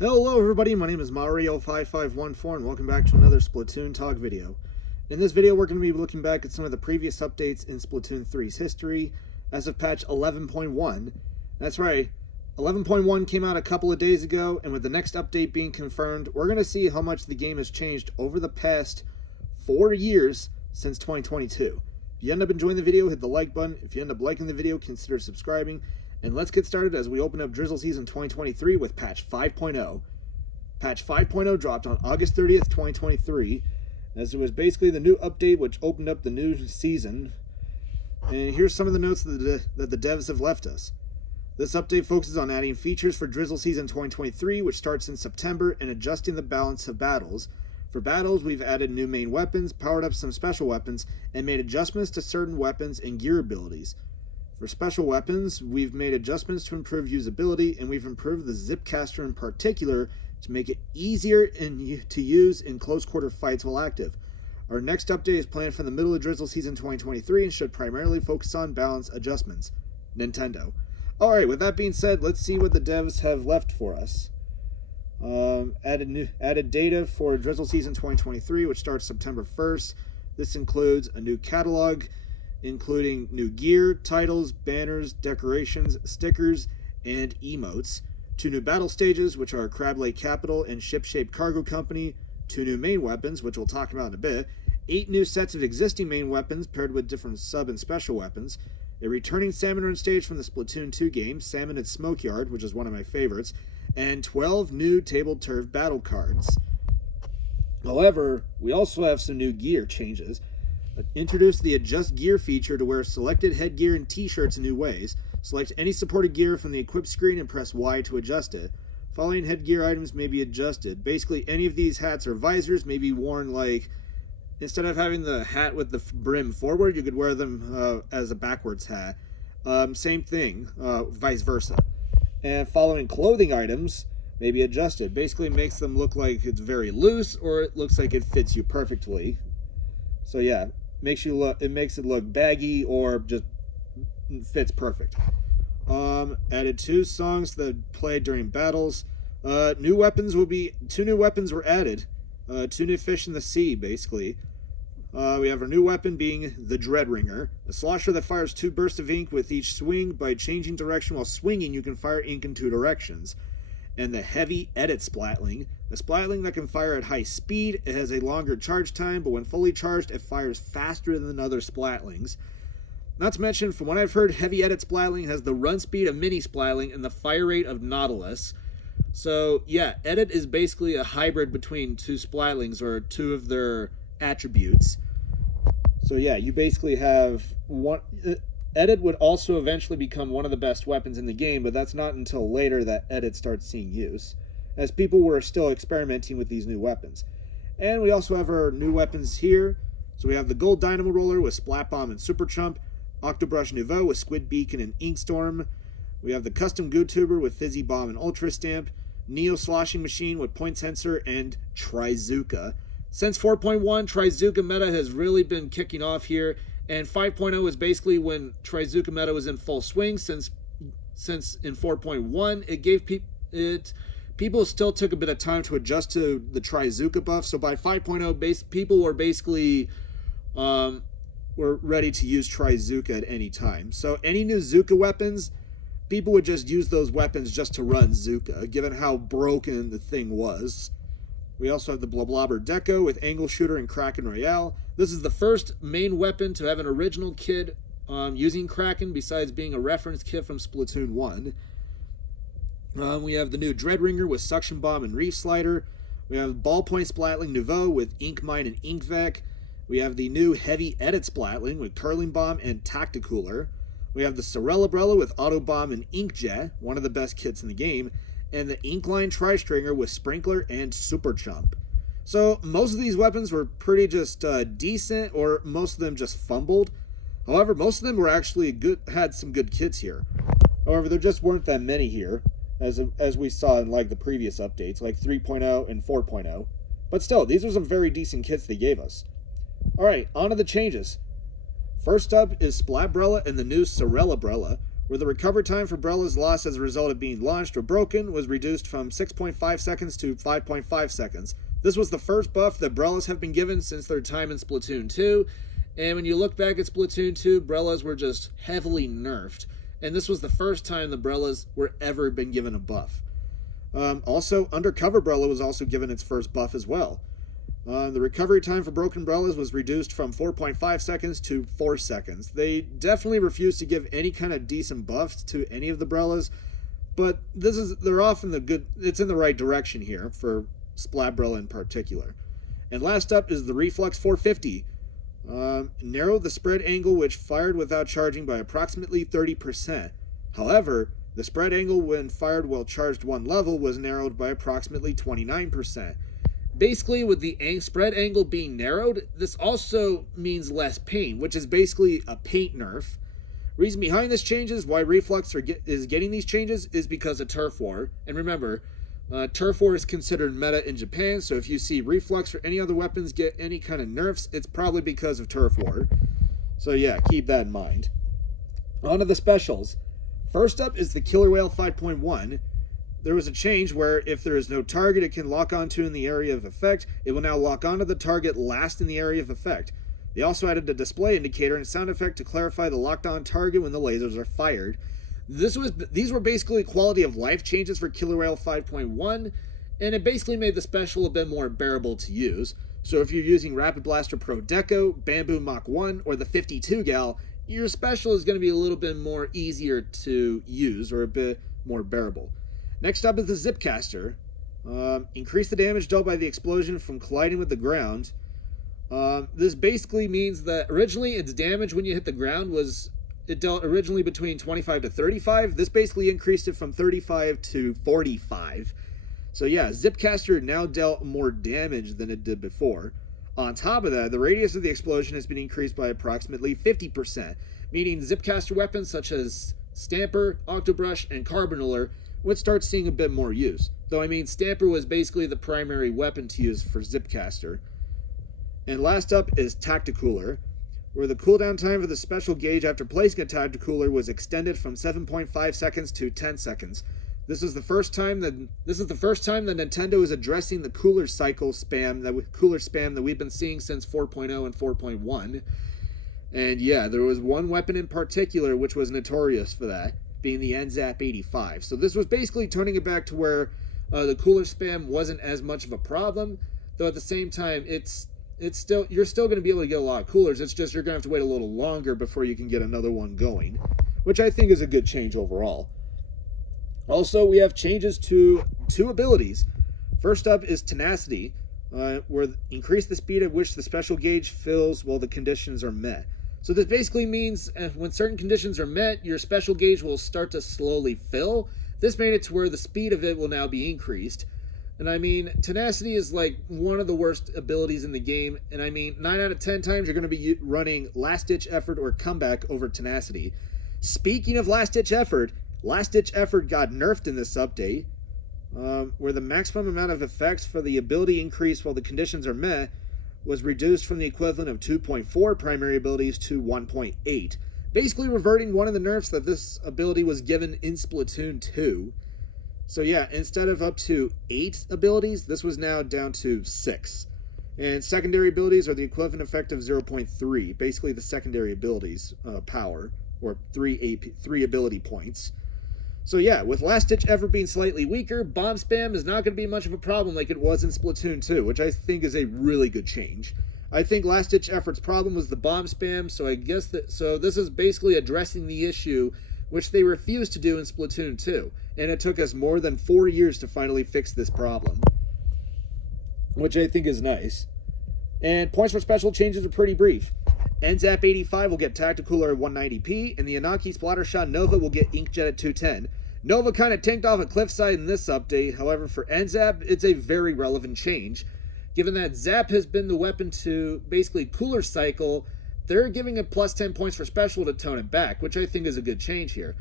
Hello everybody, my name is Mario5514 and welcome back to another Splatoon Talk video. In this video we're going to be looking back at some of the previous updates in Splatoon 3's history as of patch 11.1. That's right, 11.1 came out a couple of days ago, and with the next update being confirmed, we're going to see how much the game has changed over the past 4 years since 2022. If you end up enjoying the video, hit the like button. If you end up liking the video, consider subscribing. And let's get started as we open up Drizzle Season 2023 with patch 5.0. Patch 5.0 dropped on August 30th, 2023, as it was basically the new update which opened up the new season. And here's some of the notes that the devs have left us. This update focuses on adding features for Drizzle Season 2023, which starts in September, and adjusting the balance of battles. For battles, we've added new main weapons, powered up some special weapons, and made adjustments to certain weapons and gear abilities. For special weapons, we've made adjustments to improve usability, and we've improved the Zipcaster in particular to make it easier to use in close quarter fights while active. Our next update is planned for the middle of Drizzle Season 2023 and should primarily focus on balance adjustments. Nintendo. Alright, with that being said, let's see what the devs have left for us. Added data for Drizzle Season 2023, which starts September 1st. This includes a new catalog, including new gear, titles, banners, decorations, stickers, and emotes. 2 new battle stages, which are Crab Lake Capital and Ship-Shaped Cargo Company. 2 new main weapons, which we'll talk about in a bit. 8 new sets of existing main weapons paired with different sub and special weapons. A returning Salmon Run stage from the Splatoon 2 game, Salmon at Smokeyard, which is one of my favorites. And 12 new Table Turf battle cards. However, we also have some new gear changes. Introduce the Adjust Gear feature to wear selected headgear and t-shirts in new ways. Select any supported gear from the equip screen and press Y to adjust it. Following headgear items may be adjusted. Basically, any of these hats or visors may be worn like, instead of having the hat with the brim forward, you could wear them as a backwards hat. Same thing, vice versa. And following clothing items may be adjusted. Basically makes them look like it's very loose, or it looks like it fits you perfectly. So yeah, it makes it look baggy or just fits perfect. Added 2 songs that played during battles. 2 new weapons were added. 2 new fish in the sea, basically. We have our new weapon being the Dreadringer, a slosher that fires 2 bursts of ink with each swing. By changing direction while swinging, you can fire ink in 2 directions. And the Heavy Edit Splatling, a Splatling that can fire at high speed. It has a longer charge time, but when fully charged, it fires faster than other Splatlings. Not to mention, from what I've heard, Heavy Edit Splatling has the run speed of Mini Splatling and the fire rate of Nautilus. So yeah, Edit is basically a hybrid between 2 Splatlings, or 2 of their attributes. So yeah, you basically have one. Edit would also eventually become one of the best weapons in the game, but that's not until later that Edit starts seeing use, as people were still experimenting with these new weapons. And we also have our new weapons here. So we have the Gold Dynamo Roller with Splat Bomb and Super Chump, Octobrush Nouveau with Squid Beacon and Inkstorm. We have the Custom Goo Tuber with Fizzy Bomb and Ultra Stamp, Neo Sloshing Machine with Point Sensor, and Trizooka. Since 4.1, Trizooka Meta has really been kicking off here. And 5.0 is basically when Trizooka Meta was in full swing, since in 4.1 it gave people still took a bit of time to adjust to the Trizooka buff. So by 5.0, people were basically were ready to use Trizooka at any time. So any new Zooka weapons, people would just use those weapons just to run Zooka, given how broken the thing was. We also have the Bloblobber Deco with Angle Shooter and Kraken Royale. This is the first main weapon to have an original kit using Kraken, besides being a reference kit from Splatoon 1. We have the new Dreadringer with Suction Bomb and Reef Slider. We have Ballpoint Splatling Nouveau with Ink Mine and Inkvac. We have the new Heavy Edit Splatling with Curling Bomb and Tacticooler. We have the Cerellabrella with Auto Bomb and Inkjet, one of the best kits in the game. And the Inkline Tri-Stringer with Sprinkler and Super Chump. So most of these weapons were pretty just decent, or most of them just fumbled. However, most of them were actually had some good kits here. However, there just weren't that many here, as we saw in like the previous updates, like 3.0 and 4.0. But still, these are some very decent kits they gave us. Alright, on to the changes. First up is Splatbrella and the new Cerellabrella, where the recovery time for Brella's lost as a result of being launched or broken was reduced from 6.5 seconds to 5.5 seconds. This was the first buff that Brellas have been given since their time in Splatoon 2, and when you look back at Splatoon 2, Brellas were just heavily nerfed, and this was the first time the Brellas were ever been given a buff. Also, Undercover Brella was also given its first buff as well. The recovery time for broken Brellas was reduced from 4.5 seconds to 4 seconds. They definitely refused to give any kind of decent buffs to any of the Brellas, but they're off in it's in the right direction here for Splat Brella in particular. And last up is the Reflex 450. Narrowed the spread angle which fired without charging by approximately 30%. However, the spread angle when fired while charged one level was narrowed by approximately 29%. Basically, with the spread angle being narrowed, this also means less pain, which is basically a paint nerf. Reason behind this change is why Reflex is getting these changes is because of Turf War. And remember, Turf War is considered meta in Japan, so if you see Reflex or any other weapons get any kind of nerfs, it's probably because of Turf War. So yeah, keep that in mind. On to the specials. First up is the Killer Whale 5.1. There was a change where if there is no target it can lock onto in the area of effect, it will now lock onto the target last in the area of effect. They also added a display indicator and sound effect to clarify the locked on target when the lasers are fired. These were basically quality of life changes for Killer Whale 5.1, and it basically made the special a bit more bearable to use. So if you're using Rapid Blaster Pro Deco, Bamboo Mach 1, or the 52 Gal, your special is going to be a little bit more easier to use, or a bit more bearable. Next up is the Zipcaster. Increase the damage dealt by the explosion from colliding with the ground. This basically means that originally its damage when you hit the ground it dealt originally between 25 to 35. This basically increased it from 35 to 45. So yeah, Zipcaster now dealt more damage than it did before. On top of that, the radius of the explosion has been increased by approximately 50%, meaning Zipcaster weapons such as Stamper, Octobrush, and Carbonular would start seeing a bit more use. Though I mean, Stamper was basically the primary weapon to use for Zipcaster. And last up is Tacticooler, where the cooldown time for the special gauge after placing a Tacticooler was extended from 7.5 seconds to 10 seconds. This is the first time that Nintendo is addressing the cooler spam that we've been seeing since 4.0 and 4.1. And yeah, there was one weapon in particular which was notorious for that, being the NZAP 85. So this was basically turning it back to where the cooler spam wasn't as much of a problem, though at the same time you're still going to be able to get a lot of coolers. It's just you're going to have to wait a little longer before you can get another one going, which I think is a good change overall. Also, we have changes to two abilities. First up is Tenacity, where increase the speed at which the special gauge fills while the conditions are met. So this basically means when certain conditions are met, your special gauge will start to slowly fill. This made it to where the speed of it will now be increased. And I mean, Tenacity is like one of the worst abilities in the game. And I mean, 9 out of 10 times you're going to be running Last Ditch Effort or Comeback over Tenacity. Speaking of Last Ditch Effort got nerfed in this update, where the maximum amount of effects for the ability increase while the conditions are met was reduced from the equivalent of 2.4 primary abilities to 1.8, basically reverting one of the nerfs that this ability was given in Splatoon 2. So yeah, instead of up to 8 abilities, this was now down to 6. And secondary abilities are the equivalent effect of 0.3, basically the secondary abilities power, or 3 ability points. So yeah, with Last Ditch Effort being slightly weaker, bomb spam is not going to be much of a problem like it was in Splatoon 2, which I think is a really good change. I think Last Ditch Effort's problem was the bomb spam, so I guess this is basically addressing the issue which they refused to do in Splatoon 2, and it took us more than 4 years to finally fix this problem, which I think is nice. And points for special changes are pretty brief. NZAP 85 will get Tacticooler at 190p, and the Anaki Splattershot Nova will get Inkjet at 210. Nova kind of tanked off a cliffside in this update, however for NZAP it's a very relevant change. Given that Zap has been the weapon to basically cooler cycle, they're giving it plus 10 points for special to tone it back, which I think is a good change here.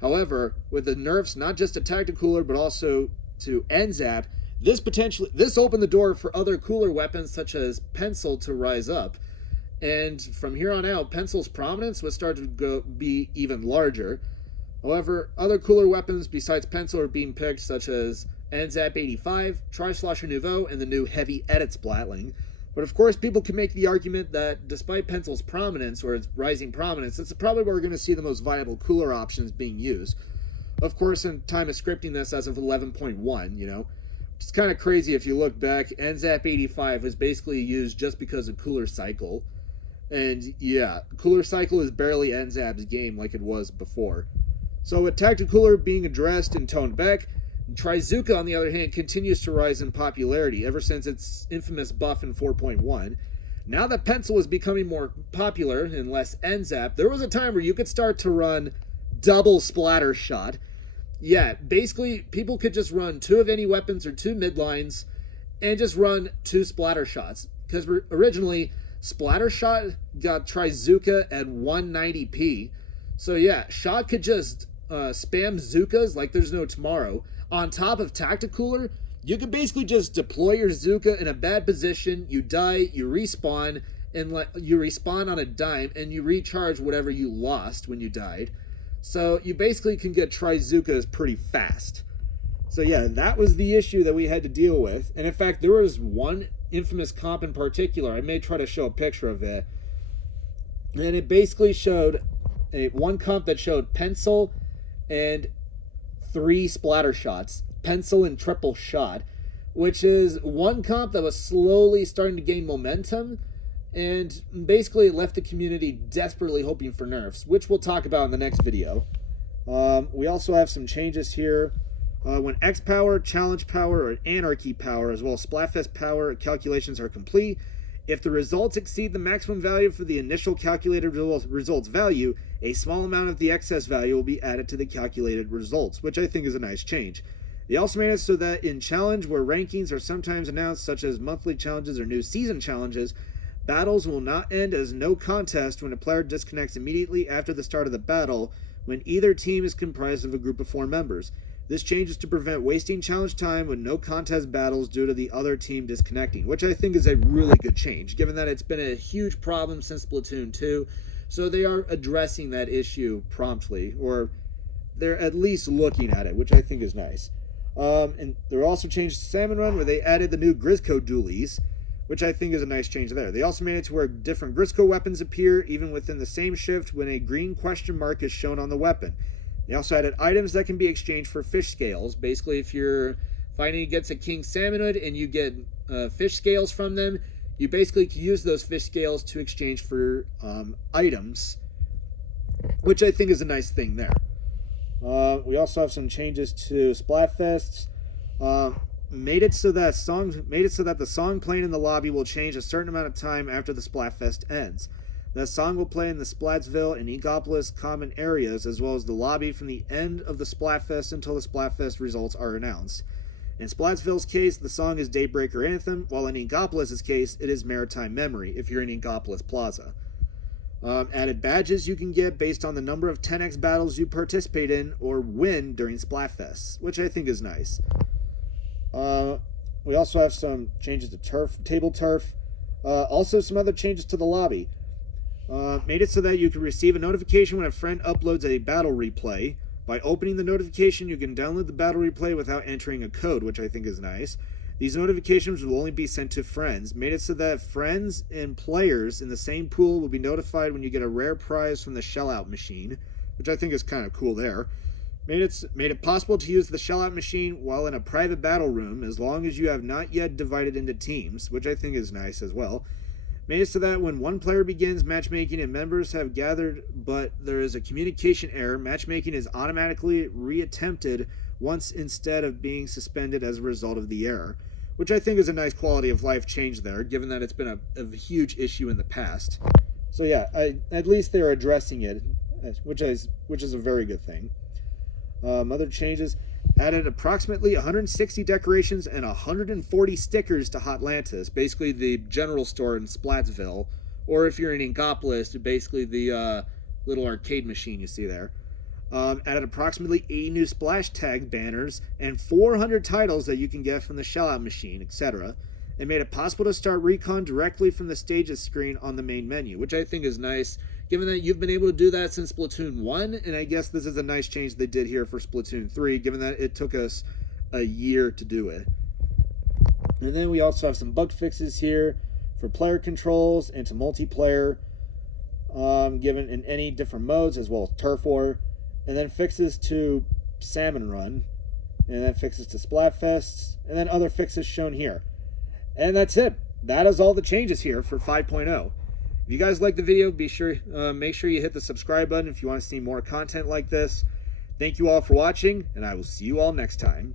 However, with the nerfs not just to Tacticooler but also to NZAP, this opened the door for other cooler weapons such as Pencil to rise up. And from here on out, Pencil's prominence would start to be even larger. However, other cooler weapons besides pencil are being picked, such as NZAP 85, Tri-Slosher Nouveau, and the new Heavy Edit Splatling. But of course, people can make the argument that despite pencil's prominence, or its rising prominence, it's probably where we're going to see the most viable cooler options being used. Of course, in time of scripting this as of 11.1, it's kind of crazy if you look back. NZAP 85 was basically used just because of Cooler Cycle. And yeah, Cooler Cycle is barely NZAP's game like it was before. So with Tacticooler being addressed and toned back, Trizooka, on the other hand, continues to rise in popularity ever since its infamous buff in 4.1. Now that pencil is becoming more popular and less NZAP, there was a time where you could start to run double splatter shot. Yeah, basically, people could just run 2 of any weapons or 2 midlines and just run 2 splatter shots. Because originally, splatter shot got Trizooka at 190p. So yeah, shot could just spam Zookas like there's no tomorrow. On top of Tacticooler, you could basically just deploy your Zooka in a bad position, you die, you respawn, and you respawn on a dime, and you recharge whatever you lost when you died. So you basically can get Trizookas pretty fast. So yeah, that was the issue that we had to deal with. And in fact, there was one infamous comp in particular. I may try to show a picture of it. And it basically showed one comp that showed pencil and 3 splatter shots, pencil and triple shot, which is one comp that was slowly starting to gain momentum, and basically it left the community desperately hoping for nerfs, which we'll talk about in the next video. We also have some changes here. When X power, challenge power, or anarchy power, as well as Splatfest power calculations are complete, if the results exceed the maximum value for the initial calculated results value, a small amount of the excess value will be added to the calculated results, which I think is a nice change. They also made it so that in challenge, where rankings are sometimes announced, such as monthly challenges or new season challenges, battles will not end as no contest when a player disconnects immediately after the start of the battle when either team is comprised of a group of 4 members. This change is to prevent wasting challenge time with no contest battles due to the other team disconnecting, which I think is a really good change, given that it's been a huge problem since Splatoon 2. So they are addressing that issue promptly, or they're at least looking at it, which I think is nice. And there are also changes to Salmon Run, where they added the new Grisco dualies, which I think is a nice change there. They also made it to where different Grisco weapons appear even within the same shift when a green question mark is shown on the weapon. They also added items that can be exchanged for fish scales. Basically, if you're fighting against a king salmonid and you get fish scales from them, you basically can use those fish scales to exchange for items, which I think is a nice thing there. We also have some changes to Splatfests. Made it so that the song playing in the lobby will change a certain amount of time after the Splatfest ends. The song will play in the Splatsville and Egopolis common areas, as well as the lobby from the end of the Splatfest until the Splatfest results are announced. In Splatsville's case, the song is Daybreaker Anthem, while in Egopolis' case, it is Maritime Memory, if you're in Egopolis Plaza. Added badges you can get based on the number of 10x battles you participate in or win during Splatfest, which I think is nice. We also have some changes to table turf. Also some other changes to the lobby. Made it so that you can receive a notification when a friend uploads a battle replay. By opening the notification, you can download the battle replay without entering a code, which I think is nice. These notifications will only be sent to friends. Made it so that friends and players in the same pool will be notified when you get a rare prize from the Shellout machine, which I think is kind of cool there. Made it possible to use the Shellout machine while in a private battle room as long as you have not yet divided into teams, which I think is nice as well. Made it so that when one player begins matchmaking and members have gathered but there is a communication error, matchmaking is automatically reattempted once instead of being suspended as a result of the error, which I think is a nice quality of life change there, given that it's been a huge issue in the past. So yeah, at least they're addressing it, which is a very good thing. Other changes: added approximately 160 decorations and 140 stickers to Hotlantis, basically the general store in Splatsville, or if you're in Inkopolis, basically the little arcade machine you see there. Added approximately 80 new splash tag banners and 400 titles that you can get from the Shellout machine, etc. And made it possible to start recon directly from the stages screen on the main menu, which I think is nice, given that you've been able to do that since Splatoon 1, and I guess this is a nice change they did here for Splatoon 3, given that it took us a year to do it. And then we also have some bug fixes here for player controls and to multiplayer, given in any different modes, as well as Turf War, and then fixes to Salmon Run, and then fixes to Splatfests, and then other fixes shown here. And that's it. That is all the changes here for 5.0. If you guys like the video, be sure make sure you hit the subscribe button if you want to see more content like this. Thank you all for watching, and I will see you all next time.